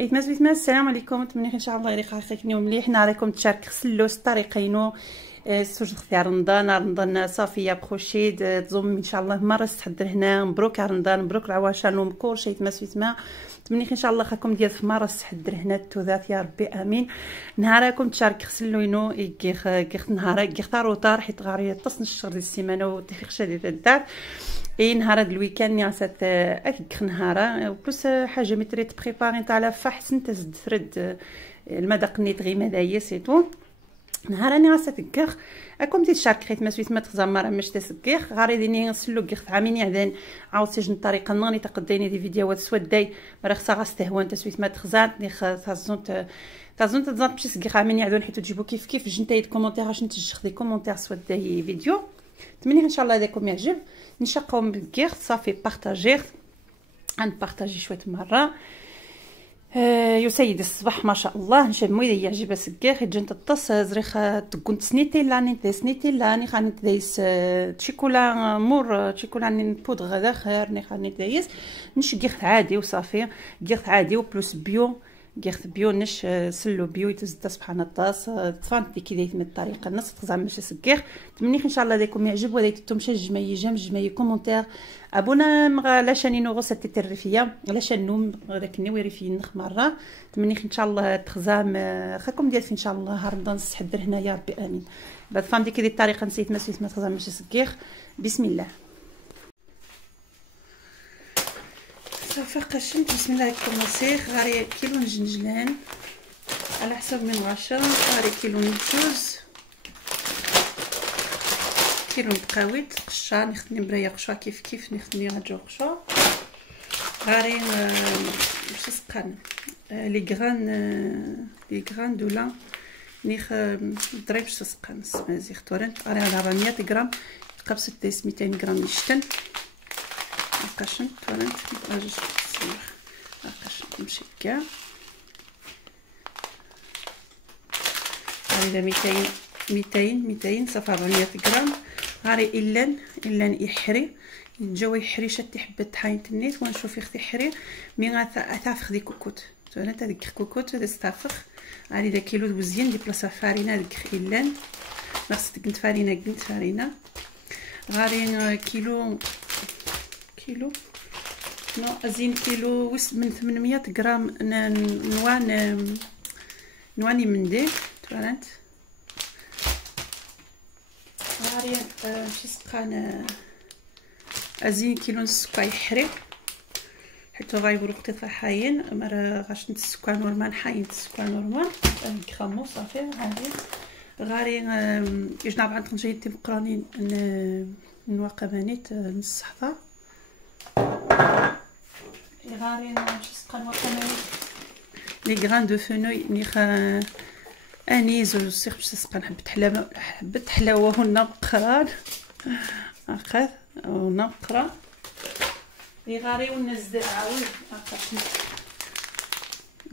السلام عليكم. نتمنى ان شاء الله يريق خاخكني مليح. ناريكم تشارك سلوس طريقينو سوج اختيار رمضان صافيه بخوشيد تزوم ان شاء الله مره تحضر هنا. مبروك على رمضان، مبروك العواشر ومكور شي تما تمني ان شاء الله خاكم ديال في مره تحضر هنا التوذات يا ربي امين. نهاركم تشارك خسلوينو يغ نهار يختاروا حيت غاري تصن الشهر ديال السيمانه وتفيق شديد الدار نهار هاد الويكاند نعسات اكيك نهارا بلوس حاجه متري تبريباري نتاع لا فحسن تزد فرد المذاق نيت غي مدايا سيتو نهار راني غاساتكخ اكم تشارك خيت مسويت ما تخزمر مش تسكيخ غاري ديني نسلو كيخ عامين عدن عاود سجن الطريقه نغني تقديني دي فيديوهات سوداي راه خصها غاستهوان تسويت ما تخزانت ني تازونت تزانت باش تسكيخ عامين عدن حيت تجيبو كيف جنتي كومونتير اش نتجخ دي كومونتير سوداي فيديو. تمني ان شاء الله هذاكم يعجب نشقهم بالكيخ صافي بارطاجير غنبارطاجي شويه مره يا سيدي الصباح ما شاء الله نشمو اذا يعجب سكيخ جنت الطس زريخ تكون سنيتيلا ني خاني دايس تشيكولا مور تشيكولا ني بودغ هذا خير ني خاني دايس نش كيخ عادي وصافي كيخ عادي وبلوس بيو كيخ بيو نش سلو بيو يتزدا سبحان الطاس تفانتي كي دايت من الطريقه الناس تخزع ماشي سكيخ. تمنيك ان شاء الله داكم يعجب ولا تمشى جمعي كومونتير ابونا لا شاني نو غوسه الريفيه لا شانو داكني ويريفي نخ مره. تمنيك ان شاء الله تخزام خاكم ديال ان شاء الله رمضان تحضر هنا يا ربي امين. بعد فهمتي كي دي الطريقه نسيت ما تخزام ماشي سكيخ. بسم الله صافي قشمت بسم الله كوماسيخ غاري كيلو نجنجلان على حسب من غاشا غاري كيلو نجوز كيلو بقاويت قشا نخدني برايا قشا كيف نخدني غاجو قشا غاري باش سقان لي غران دولا نيخ ضريب باش سقان سمازي اختورن غاري على 400 غرام قبس 200 غرام نشتن قشن تورنت باجي صيغ قشن تمشي كاع هذا 200 صافي 400 غرام غاري إلا يحري الجو يحري شتي حبه طحين تنيت ونشوف يختي حري مي غاتافخ دي كوكوت تورنت هذيك كوكوت هذا استافخ غادي دا كيلو دوزيان دي بلاصه فارينه هذيك إلا خاصك قنت فارينه غاري كيلو نو ازين كيلو من 800 غرام نواني من دي تورنت غاري شي سقان ازين كيلو نسكا يحري حيت غايبرو وقت حاين مرا غاش نتسكا نورمال حاين تسكا نورمال غرامو صافي هادي غاري يجنا بعد نجي تمقرانين نواقع مانيت نص حضر غاري نسقى وقماني لي غران دو فونوي نيخ انيز وسيخ باش تسقى حبه حلاوه ونقران اخذ ونقرا لي غاري ونزل عاود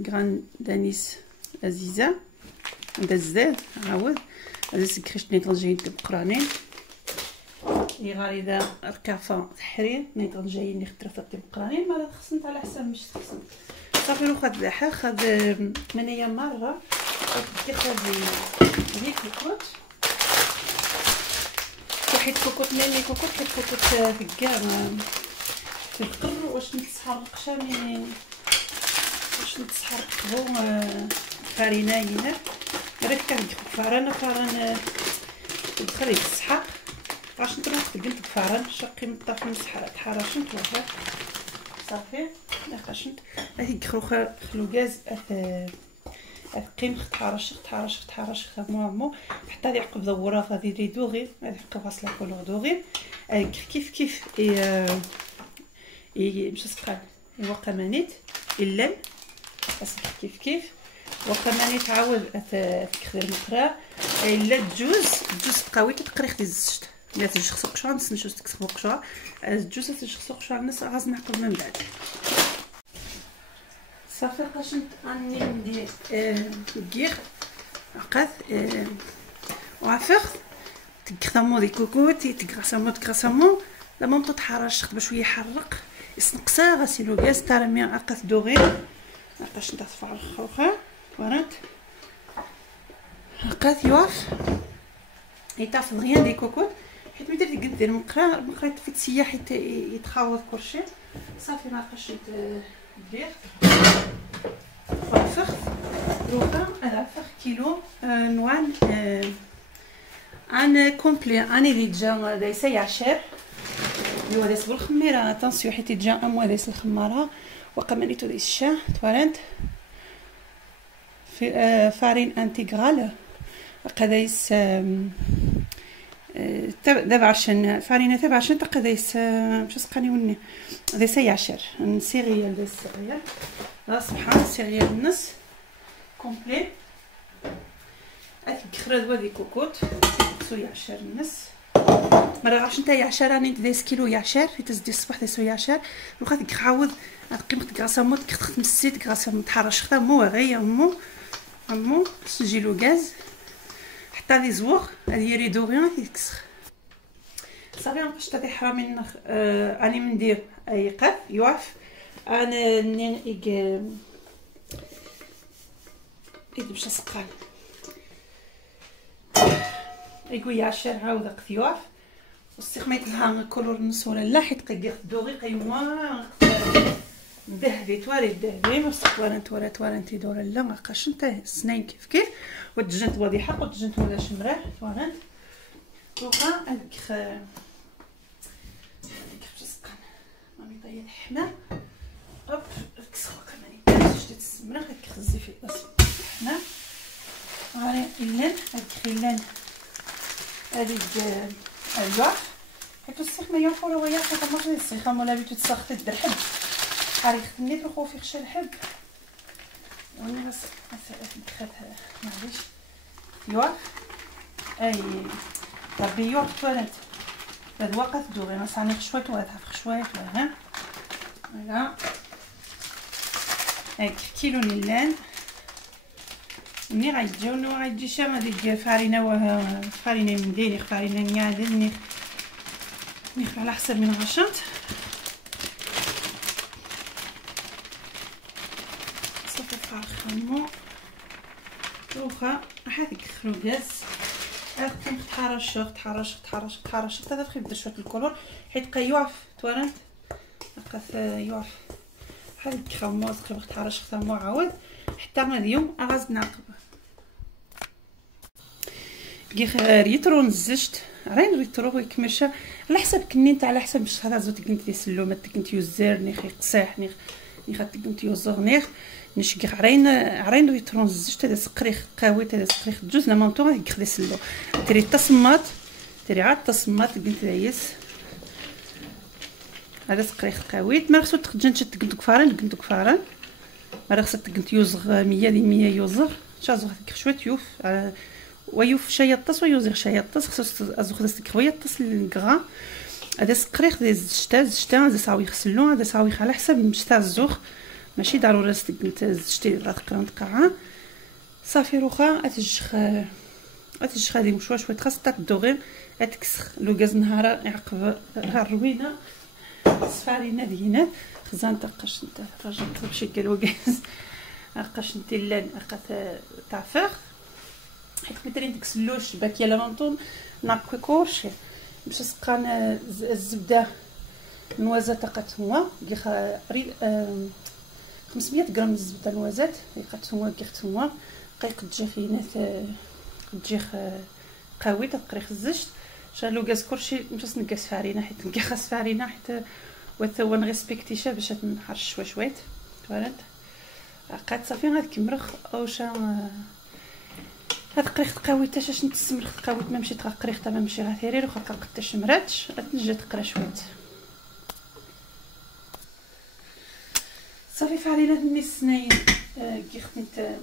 غران دانيس عزيزه ندزل عاود هذا سكريش نيطلجين تبقرانين لي غاري دا الكافه تحرير نيطل جايين نخترف القرانين مالا خصنت على حساب مش خصنت صافي لو خد لحا خد منيا مره كتخدي هذيك الكوكوت حيت كوكوت ملي كوكوت حيت كوكوت في كاع في القر واش نتسحرق شامي واش نتسحرق هو فاريناينا راه كندير فران تدخلي تسحق باش نروح قلت فارن شقي من الطرف مسحره تحرشنت وهذا صافي ناقشنت هذيك خروخه خلو غاز قيم تحرش مو حتى اللي عقب دوره غادي يدوغي هذه عقب غاسله كل دوغي كيف باش تسقى وقمانيت الا كيف وقمانيت عاود تكثر المقرا الا الجوز قوي تقري خدي الزشت لا تجخسق شحال نسنشو تكسبق شحال الجوز تجخسق شحال نص غاز نعقب من بعد صافي قاشنت اني ندير كير عقد وعفخ تكثمو دي كوكوتي تكراسامو لما تحرش بشويه يحرق يسنقسا غسيلو غاز ترمي عقد دوغي نقاش نطفى على الاخر ورات هكا يوقف يطاف دغيا دي كوكوط حيت ملي درت دير مقرا في السياح حيت يتخاوض كلشي صافي ما بقاش ندير فخ روكا هذا فخ كيلو نوان ان كومبلي اني اللي جا دايسه يعشر اللي هو دايس بالخميره اتونسيو حيت جا اموا دايس الخماره وقمريتو دايس الشاه توارنت في فارين انتيغرال قدايس دابا عشان فارينه تبع عشان قدايس مش سقاني وني دايس يعشر سيريال دايس سيريال لا سبحان سيريال النص كومبلي خرج ودي كوكوت سو يعشر النص مرة عرفت نتا يعشر راني دايس كيلو يعشر في تزدي الصباح دايسو يعشر وخا تعاود قيمه غراسه مو تخدم السيت غراسه متحرش خدا مو غير مو سجيلو غاز حتى لي زوغ هذه ري دوريان يكسر صافي نبقاش تاع حرامي اني مندير ايقاف يوقف انا نيك باش سقال يقول يعشر عاود قثيوف واستخميت لها كولور نص ولا لا حيت قيق دوغي قيموا ذهبي تواري الذهبي مستقبلا تواري تيدور لا ما بقاش نتا سنين كيف ودجنت وادي حق ودجنت ولا شمراه توارن وقا هذيك كيف تسقن مامي طيب الحمام هوب كسخو كمان شتي تسمرا كتخزي في الحمام هاني اللان هذيك اللان هذيك الواح حيت السيخ ما ينفور هو ياخذ ماشي السيخ ولا بيتو تسخط دير حب عارف خدني تروحو في خشا الحب وانا بس دخلتها معليش يوق اي ربي يوق توالت هاد وقت دوغي ما صاني خشوات ولا تعرف خشوات ولا ها فوالا هاك كيلو اللان ملي غيجيو غيجي شام هاديك فارينه فارينه من ديني فارينه نيادني نخلع على حسب من غشنت صافي فرخمو واخا هذيك خروجاز اختي تحرش حتى تدخل بدا شويه الكولور حيت يوقف توالنت لقات يوقف هذيك خمو تقريبا تحرش خمو عاود حتى اليوم اغاز نعقب ريترو نزجت رين ريترو يكمشا على حسب كنين تاع على حسب باش هذا زوت كنت يسلو ما كنت يوزر نيخي قصاح نيخ كنت يوزر نيخ نشكي عرين ريترو نزجت هذا سقريخ قوي هذا سقريخ جوج لا مامطو غادي يسلو تري تصمات تري عاد تصمات قلت دايس هذا سقريخ قوي ما خصو تخجنت تقنتك فارن ما خصك تقنت يوزغ 100 دي 100 يوزغ شازو هذيك شويه يوف ويوف شيطس ويوزغ شيطس خصو ازوخ داك خويطس الكغا هذا سقريخ ديال الزجتا هذا صاوي يغسلو هذا صاوي على حسب مشتا الزوخ ماشي ضروري تقنت الزجتي راه تقرا نتقعا صافي روخا اتجخ هذه مشوا شويه خاص تدوغي اتكسخ لو غاز نهار يعقب الروينه صفارينا دينا خزان تقاش نتا راجل طلب شي كيلو غاز اقاش نتي لان اقات تعفر حيت كنترين ديك السلوش باكيه لا مونطون ناكو كورشي باش سقان الزبده نوازات قات هو كيخ 500 غرام الزبده نوازات قات هو كيخت هو قد جا فينات قد جا قوي تقري خزجت شالو غاز كلشي مش نقاس فارينه حيت نقاس فارينه حيت وثو نريسبكتيشا باش نحرش شويه توالت قاد صافي غنكمرخ او شا هاد قريخ قوي حتى شاش نتسمرخ قوي ما مشيت قريخ حتى ما مشي غير واخا قد شمراتش غتنجي تقرا شويه صافي فارينه ني السناين كي خدمت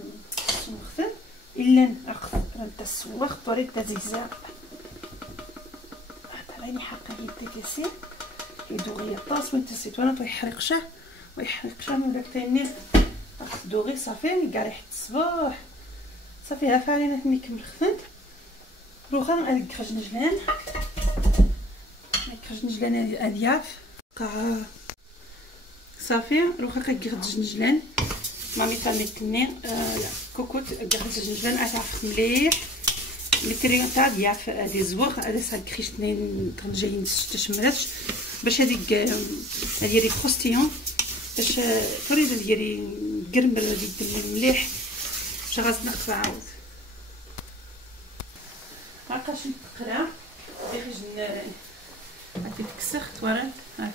نخدم الا ناخذ نتا السواق طريق تا زيزا حتى راني حاقه يدي كيسير يدوغي الطاس وانت سيت وانا يحرق شاه ولا تاني دوغي صافي كاع ريحه الصباح صافي ها فارينه ملي كمل خدمت روخا هذيك خرج نجلان ادياف صافي روخا كيخرج نجلان مامي تانيتني كوكوت قاعد الجنجلان اتعرف مليح متري تاع دياف هادي زوغ هذا ساكريش اثنين جايين تشمراتش باش هذيك ديالي كروستيون باش فريده ديالي قرمر هذيك مليح باش غنقص عاود هاكاش نقرا ديريج هادي تكسخ توارد ها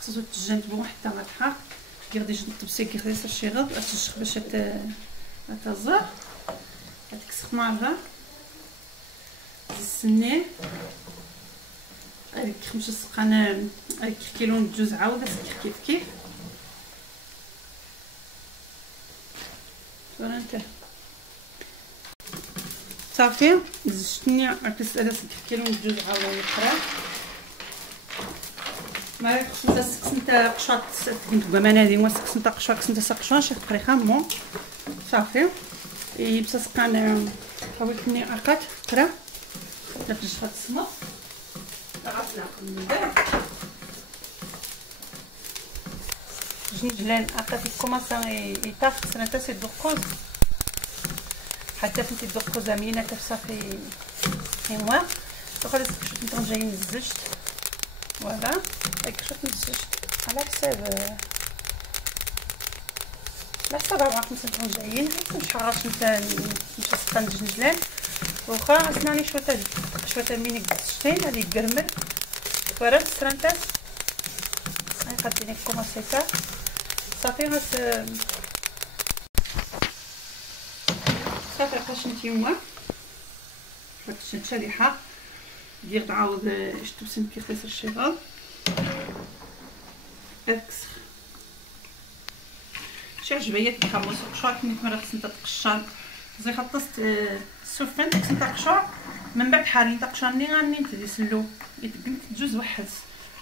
خصو تجند بواحد تاع الحق غادي نطبسي كير ياسر شي غلط تشخ باش تزر تكسخ مره السنين هذيك 5 سقان هذيك كيلو الجوز عاود كيف كيف انت صافي زجتني عكس هذا 6 كيلو الجوز عاود نقرا ما خصني انت قشاط كنت بمنادي ما انت قشاط انت سقشان شي دقيقه مو صافي يبس سقان حاولتني عقد قرا لا تجي تسمط غطنا من بعد جنجلان عقد كوماسا يطاف سنه تاع الدقوز حتى فهمتي الدقوز ملينا صافي ايوا وخلاص شفت نتاع جايين الزجت فوالا هاك شفت الزجت على حساب عقد نتاع جايين مش عارف نتا مش سقان جنجلان واخا اسناني شويه مينك دشتين هذه القرمل ورد سرنتاس هاي خديني كوماسيتا صافي صافي قشنت يما فكشنت شريحه دير تعاود شتبسم كي خسر الشغال اكسخ شي عجبيه الخموس وقشاط نيت مره خصني تقشر زي خلطت السفن داك نتا قشور من بعد حالي تقشرني غاني نتدي سلو يتقمت جوج وحد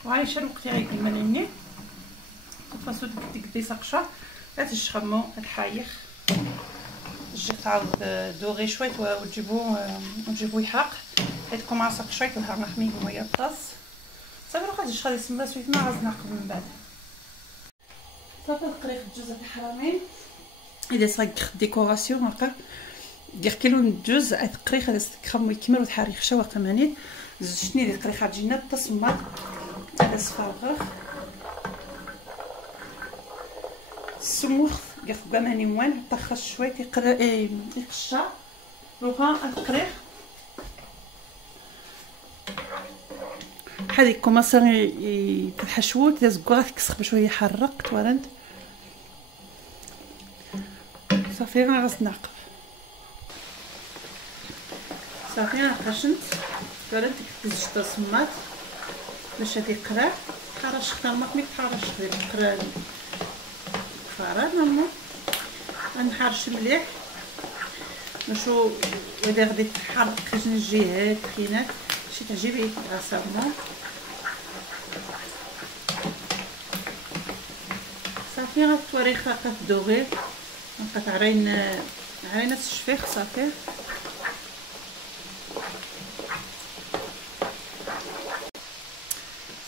وعايشه الوقت غيكملني فاسو ديك سقشر لا تشخمو الحايخ تجي تعاود دوغي شويه وتجيبو يحرق تكون مع سق شويه وها نخمي بميه الطاس صافي غادي نشغل يسمى سويت ما غاز نعقب من بعد صافي القريخ الجوز الحرامين اذا صاق ديكوراسيون هكا دير كيلو الجوز القريخ هذا كرم يكمل وتحريق شوا كمانين زجتني ديال القريخه تجينا التصمات هذا صفاغر السموخ قف بماني موان طخش شويه يقشع لوغا القريخ هذه كوماسا تحشوت تزقوا تكسخ بشويه يحرق تورنت صافي غاز نعقب صافي انا قشنت قالت تزج تصمات باش هادي قرا حرش اختار ما كميك حرش غير قرا فراد ماما غنحرش مليح نشوف اذا غادي تحرق من الجهات كاينات شي تعجبي غاسامون صافي غتوريخ كتدوغي كتعرين عرينه الشفيخ صافي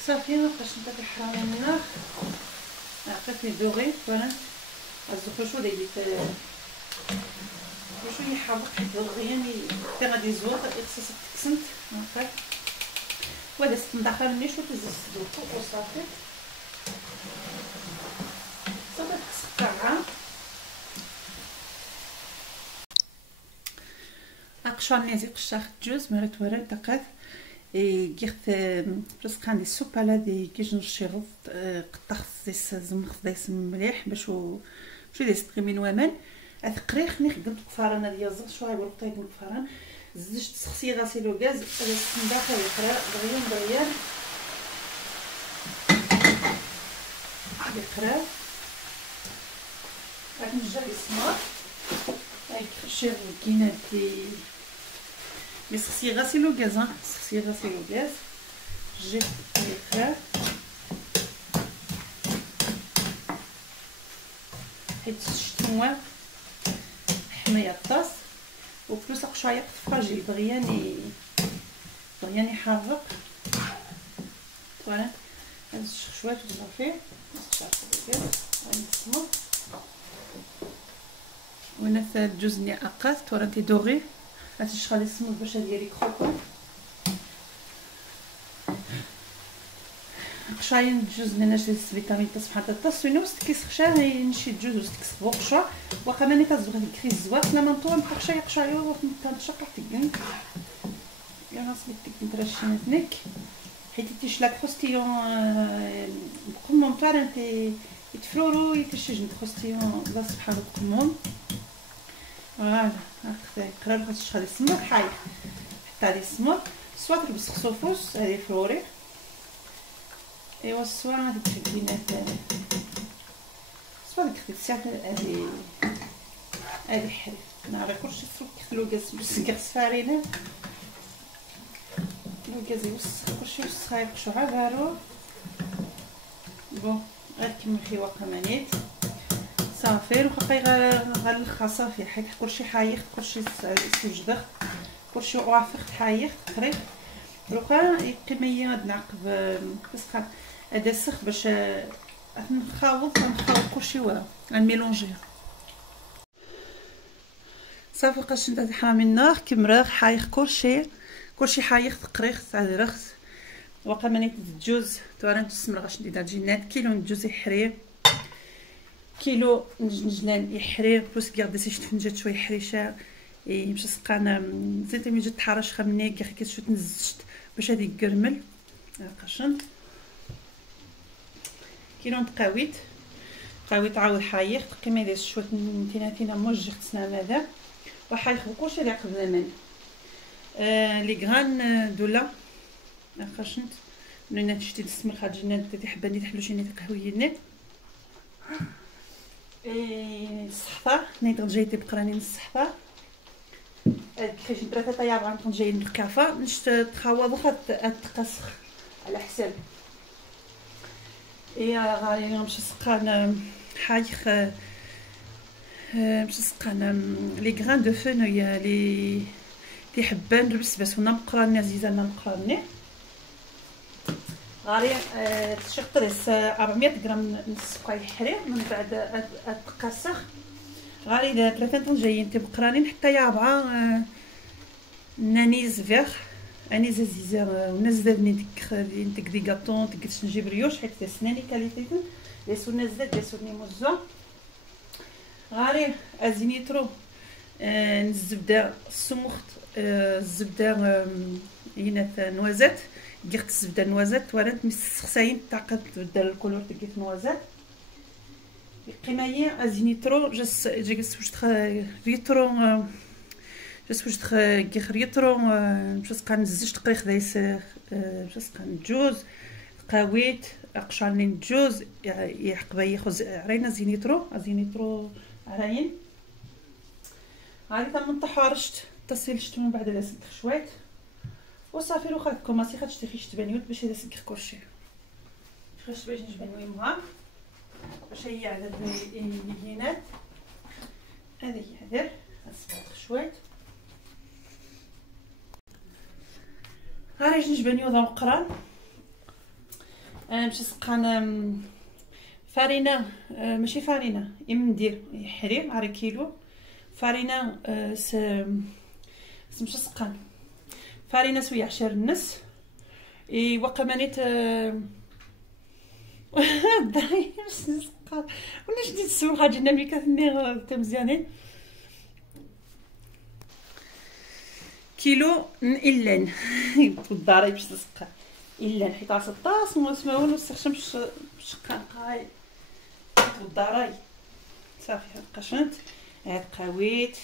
صافي باش نتا كنحرق النار عطيتني دوغي فوالا الزخرشو دايرت شويه حرق حيت دغيا حتى غادي يزوق اخصاص تكسنت هكا وهذا ستندخل مليح شويه تزيد الصدوق وصافي صافي تقطعها اقشرني زي قشاخ الجوز مرات ورا دقات جيت برسق عندي السوبه هذه كيجي نرشي غلط قطعت ديس زمخ ديس مليح باش ديس تقيمين وامان القريخ ني خدمت كفرانه ديال الزغ شويه ورقت يكون كفران زجت تسخسي غاسيلو غاز هذا السنداخ يقرا دغيا يقرا غادي نجر السمار هاي كرشي كاينه دي مي سخسي غاسيلو غاز سخسي غاسيلو غاز جيت يقرا حيت شفت نوار حمايه الطاس وبلوس قشايق فراجيل بغياني يحرق فوالا هاد شويه صافي نص غادي نسمط وانا الجوز اللي عقدت ورانتي دوغي غتشغل السمك باش ديالي كروكو قشاين الجوز اللي نشري الفيتامين تصبح تصوينو ستكيس خشا نشي الجوز وستكيس بوقشا وقماني تزغ كريز زوات لما نطول قشا يقشايو وتنشق تيغن يا راس بيتك ترشينتنك حيت تيشلاك خوستيون بقمون طارنتي يتفرورو يتشجن خوستيون لا سبحان بقمون فوالا هاكا قرر غتشغل السمك حايح حتى هادي السمك سوا تلبس خصوفوس هادي فلوري ايوا سوا غادي تحكينا ثاني سوا ديك الساعه هادي حريف نعرف كلشي كيخلو كاس بس فارينه لو كاز يوسخ كلشي يوسخ يقشو عبارو بون غير كيما خيوا كمانيت صافي وخاقي غنلخا صافي حيت كلشي حايخ كلشي سوجدغ كلشي وافخ حايخ قريب دروكا يقيمي هاد نعقب كسخ هذا السخ باش نخاوض كلشي ورا غنميلونجي صافي قاش ندير حامي النار كمرغ حايخ كلشي حايخ تقريخ تاع رخص واقع مانيت الجوز توارا نتسمر غاش ندير جينات كيلو الجوز يحري كيلو نجلان يحري بلوس كاع دسي شت فنجات شويه حريشه يمشي سقانا زيت ملي جات تحرش خمني كاع كتشوت نزجت باش هادي يكرمل قشن كيلو تقاويت عاود حايخ كما يدير شويه تينا موجه تسنا ماذا وحايخ كلشي اللي عقب زمان لي غران دولا خشنت من تشتي السمك خارج لنا تي حباني تحلو شي نيت قهويين الصحفه نيت جايتي بقراني من الصحفه كيفاش درت طياب غنكون جايين بالكافه نشت تخاوض تقسخ على حساب غادي نمشي سقان حايخ مشي سقان لي غران دو فونويا لي حبان بس ونا مقراني عزيزه مقراني غادي تشطريس 400 غرام نص يحري من بعد تقسخ غادي 3 طن جايين تبقراني حتى يا 4 نانيز فيغ انيز زيزر ونزدني ديك دي غاطون تقدش نجيب ريوش حيت سناني كاليتيتن لي سو نزدت لي سوني موزو غادي ازينيترو الزبده السمخت الزبده هنا نوازات قيت الزبده نوازات ورانت مسخساين طاقه تبدل الكولور ديال نوازات قيمايه ازينيترو جس وجدخ ريترو جس وجدخ غير ريترو جس كان زجت قريخ دايس جس كان جوز قاويت قشانين جوز يحقبا ياخذ عرينا زينيترو عراين غادي تنطحو رشت تصيلشت من بعد لا سكخ شويه وصافي لو خاك كوماسي خاطش تخيش تبانيوت باش هذا سكخ كلشي خاش باش نجبنوي مها باش هي على الهينات هذه هدر غنسبق شويه غادي نجبنيو ذا مقران نمشي سقان فارينه ماشي فارينه ندير حريم على كيلو فارينه مشي سقان فارينه سويه 10 النص واقع مانيت داي سقان ولا شديت السمخه جينا ملي كتني مزيانين كيلو إلان بالداري باش تسقى إلان حيت عصا الطاس وما والو استخدم شقاقاي بالداري صافي هاد قشنت هاد قاويت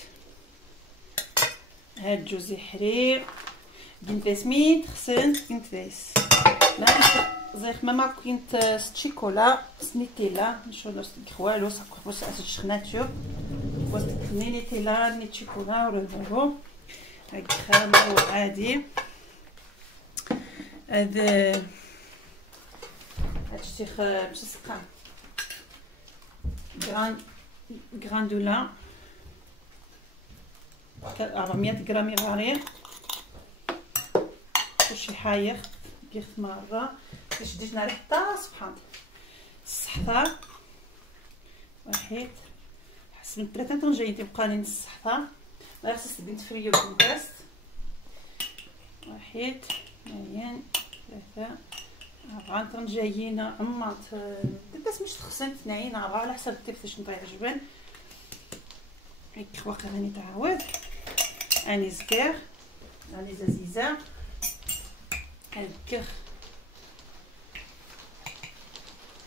هاد جوز يحرير كنت سميت خسنت كنت دايس لا زيخ ماما كنت ستشيكولا سنيتيلا نشو نستك والو صافي بوس اسشخناتو بوس نيتيلا نيتشيكولا ورولو هاك خامة عادي هذا الشيخ باش تسقى غراندولا 400 غرام يغاري كلشي حايخ كيف مرة باش ديت نار حتى سبحان الصحفة واحد حسب من 3 طنجين تيبقى لي نص صحفه، ما خصنيش تبين تفريو بالكاس. واحد 2 3 4 طنجين عماط الكاس مش تخصن 2 4 على حسب كيفاش نطيح الجبن. هيك واقع راني تعاود اني زكير اني زازيزه هكا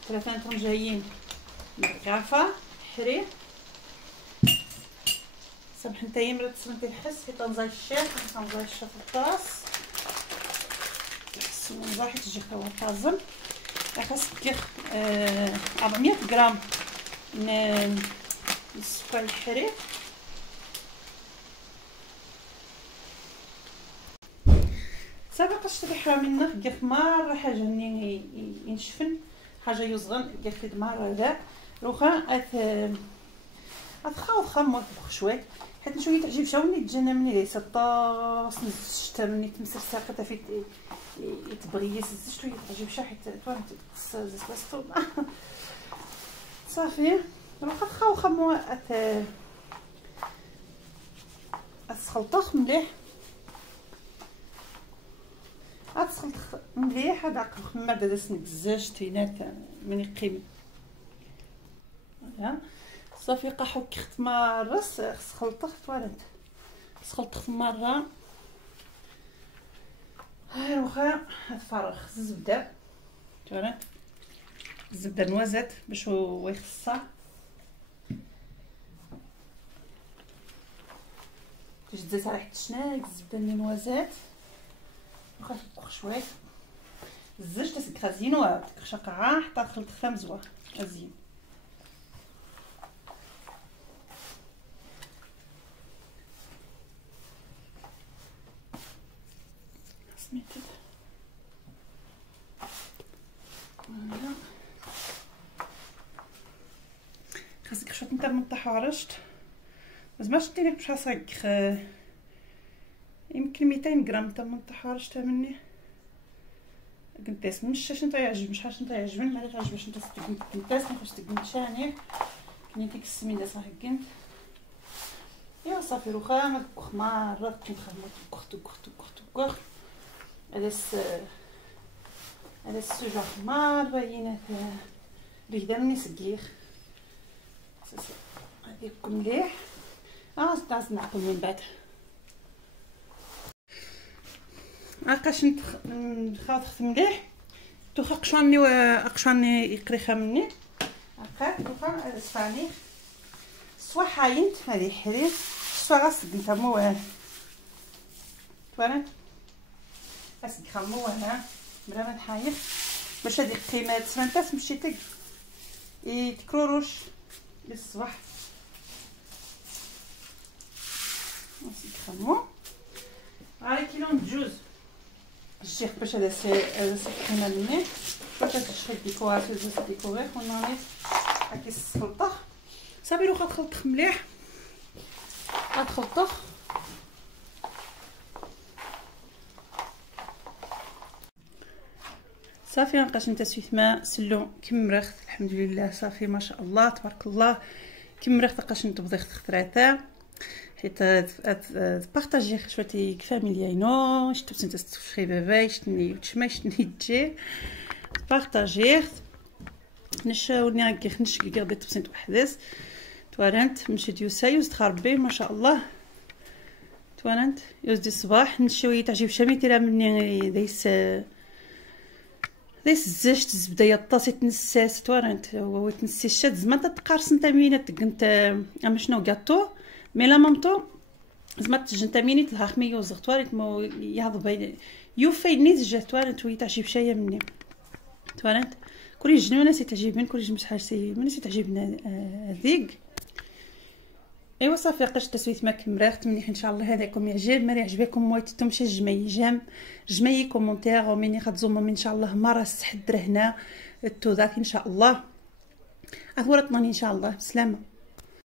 3 طنجين مرقعفه حرير. سامح نتايا مرات تسمنتي الحس حيت غنزاي الشاف غنزاي الشاف في الطاس نزاي حيت تجي هو طازم. خاصك دير 400 غرام من السكر الحرير. سابقاش تريحها منه كيف مره حاجه ني ينشفن حاجه يصغن كيف مره لا روخا خاوض خمر شويه حيت شويه تعجب شاوني تجينا مني ليس الطاس الشتا مني تمسر ساقطه في يتبغي يسز شويه تعجب شا حيت توانت زاسطو صافي روخا خاو خمو الخلطه مليح غتخلط مليح هذاك الخمار دابا سنك الزاج تينات من يقيم صافي قاحو كيخت مارس خص خلطه توالنت خص خلطه مره. ها واخا الفرخ الزبده توالنت الزبده نوازات باش هو يخصها باش تزيد ريحه الشناك الزبده نوازات واخا تبقى شويه الزاج تسكر زينو شقعه حتى الخلط خام زوين زين. سميتو فوالا خاصك شويه نتا من طحارشت زعما شتي لك باش هصاك يمكن 200 غرام تاع من طحارشت مني كنتاس مش شاش نتا يعجب مش حاش نتا يعجبني ما عجبش نتا كنتاس نخرج تكنتشاني كني ديك السميده صافي كنت يا صافي روخا ما خمار كنخدمو كخ هذا السجع خمار باينه ريده مني صغير هذيك مليح استاذ نعقل من بعد هاكاش نخاطخ مليح توخا قشاني يقريخه مني هاكا توخا اسفاني سوا حاينت هذه حرير سوا غاسق نتا موال توالت غاسق خمو هنا بلا ما نحاير باش هذه القيمات سمنتاس مشي يتكروروش للصباح غاسق خمو هاي كيلو جوز الشيخ باش هذا القيمه مني باش تشري ديكوراسيون جوز ديكوري وناري هاكي السلطه صافي لو غتخلطخ مليح غتخلطخ صافي نبقاش نتسويت ماء سلو كمرخت الحمد لله صافي ما شاء الله تبارك الله كمرخت بقاش نطبخ خطراتا حيت بارطاجي شويه فاميليانو شتو انت تفخي باباي شتني وتشماي شتني تجي بارطاجي نشاوني هكا نشكي كاع بيت بسيط وحداس توالنت مشيت يوسايوز تخربي ما شاء الله توالنت يوز دي الصباح نشوي تعجب شامي تيرا مني ديس الزاج الزبده يا طاسي تنساس توالنت هو تنسي الشاد زعما تقارص نتا مينات كنت اما شنو غاتو مي لا مامطو زعما تجنتا مينيت لها خمي يوزغ توالنت مو يهض بين يوفي نيت جا توالنت وي تعجب شايه مني توالنت كل جنونه سي تعجبني كل مش حاجه سي من سي تعجبنا هذيك ايوا صافي قاش تسويت ما كمرات منيح ان شاء الله هذاكم يعجب ما يعجبكم مويتتم شي جمعي كومونتير ومني خدزوم ان شاء الله مره سحد هنا التوذاك ان شاء الله اثورتنا ان شاء الله بسلامه.